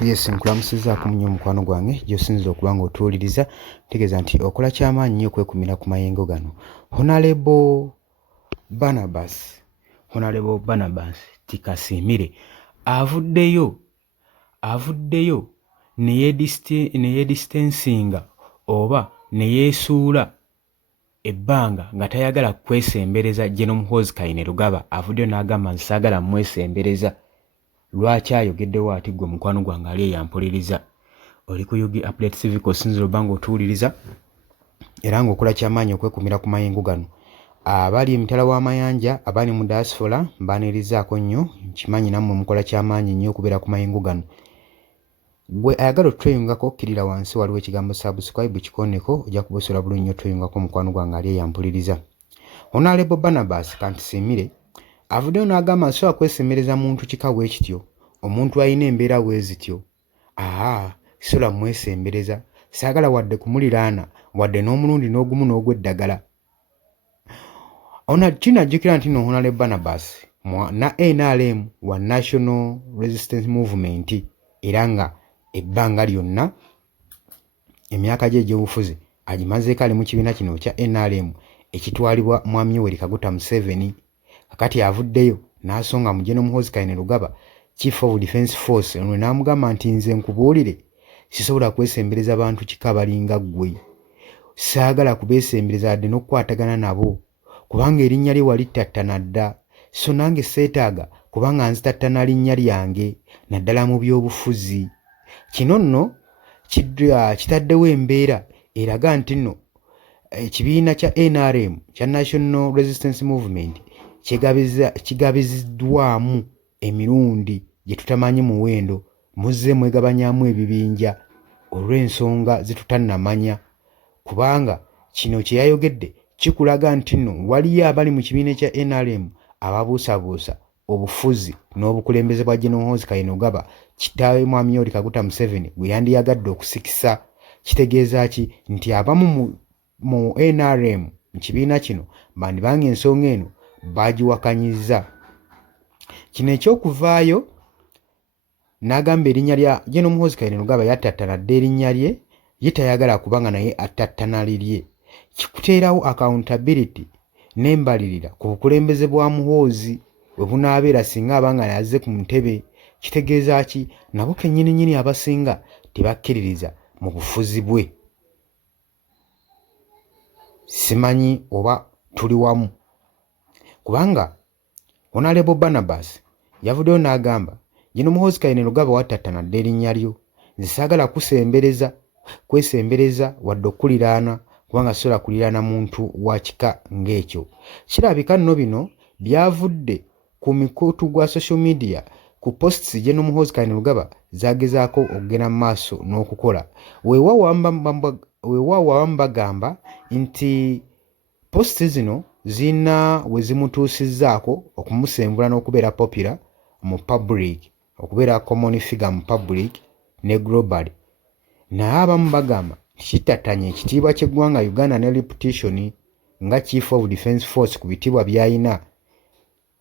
Yes, nkulamusizaako nnyo mukwano gwange gy'osinzira okuba ng'otuwuliriza. Ntegeeza nti okola ky'amaanyi nnyo okwekumira ku mayengo gano. Honorable Barnabas Tikasiimire avuddeyo ne yeedistansinga oba ne yeesuula ebbanga nga tayagala kwesembereza General Muhoozi Kainerugaba. Avuddeyo n'agamba nti saagala mwesembereza. Lwaki ayogeddewo ati gwe mukwano gwange ali eyampuliriza? Oli ku UG Update TV osinzira obba ng'otuwuliriza era ng'okola ky'amaanyi okwekumira ku mayengo gano. Abali emitala w'amayanja, abali mu diaspora mbaanirizaako nnyo, nkimanyi nammwe mukola ky'amaanyi nnyo okubeera ku mayengo gano. Gwe ayagala otweyungako okkirira wansi waliwo ekigambo subscribe kikondeko, ojja kubusula bulungi nnyo otweyungako mukwano gwange ali eyampuliriza. Honorable Barnabas Kantisiimire avuddeyo n'agamba nsobola kwesemereza muntu kika bwe kityo, omuntu alina embeera bwe zityo. Sobola mwesembereza, saagala wadde kumuliraana, wadde n'omulundi n'ogumu n'ogw'eddagala. Kinajjukira nti no Honorable Barnabas na NRM wa National Resistance Movement, era nga ebbanga lyonna emyaka gye egy'obufuzi agimazeeko ali mu kibiina kino kya NRM ekitwalibwa Mwami Yoweri Kaguta Museveni. Kakati avuddeyo n'asonga mu General Muhoozi Kainerugaba, Chief of Defence Force, nwe n'amugamba nti nze nkubuulire sisobola kwesembereza bantu kika balinga ggwe, saagala kubeesembereza wadde n'okukwatagana nabo, kubanga erinnya lye walittattana dda, so nange seetaaga kubanga nzitattana linnya lyange naddala mu byobufuzi. Kino nno kitaddewo embeera eraga nti nno ekibiina kya NRM kya National Resistance Movement kigabiziddwamu emirundi gye tutamanyi muwendo, muzze mwegabanyaamu ebibinja olw'ensonga zetutannamanya, kubanga kino kye yayogedde kikulaga nti nno waliyo abali mu kibiina kya NRM ababuusabuusa obufuzi n'obukulembeze bwa General Muhoozi Kainerugaba, kitaawe Mwami Yoweri Kaguta Museveni gwe yandiyagadde okusikisa. Kitegeeza ki? Nti abamu mu NRM mu kibiina kino bandibanga ensonga eno baagiwakanyizza. Kino ekyokuvaayo n'agamba erinnya lya General Muhoozi Kainerugaba yattattana dda erinnya lye, ye tayagala kubanga naye attattana lirye. Kikuteerawo accountability n'embalirira ku bukulembeze bwa Muhoozi bwe bunaabeera singa abanga yazze ku ntebe. Kitegeeza ki? Nabo kennyini abasinga tebakkiririza mu bufuzi bwe. Simanyi oba tuli wamu, kubanga Honorable Barnabas yavuddeyo n'agamba General Muhoozi Kainerugaba wattattana dda erinnya lyo, nze saagala kwesembereza wadde okuliraana, kubanga sobola kuliraana muntu wa kika ng'ekyo. Kirabika nno bino byavudde ku mikutu gwa social media, ku posts General Muhoozi Kainerugaba zagezaako okugenda mu maaso n'okukola. Weewaawo mbagamba nti posts zino zina we zimutuusizzaako okumusembula n'okubeera popular mu public, okubeera common figure mu public ne globally. Naye abamu bagamba kitattanye ekitiibwa ky'eggwanga Uganda ne reputation nga Chief of Defence Force ku bitiibwa by'ayina.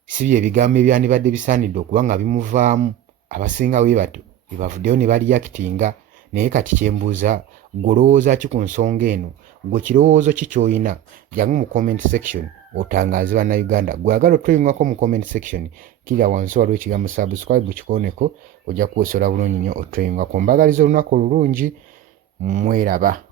Si bye bigambo ebyandibadde bisaanidde okuba nga bimuvaamu. Abasinga bwe batyo bye bavuddeyo ne baliyakitinga. Naye kati kyembuuza, gwe olowooza ki ku nsonga eno? Gwe kirowoozo ki ky'olina? Jangu mu comment section otangaaze bannayuganda. Gwe agala otweyungako mu comment section, kira wansi waliwo ekigambo subscribe kikoneko, ojja kuwesola bulungi nnyo otweyungako. Mbagaliza olunaku olulungi, mweraba.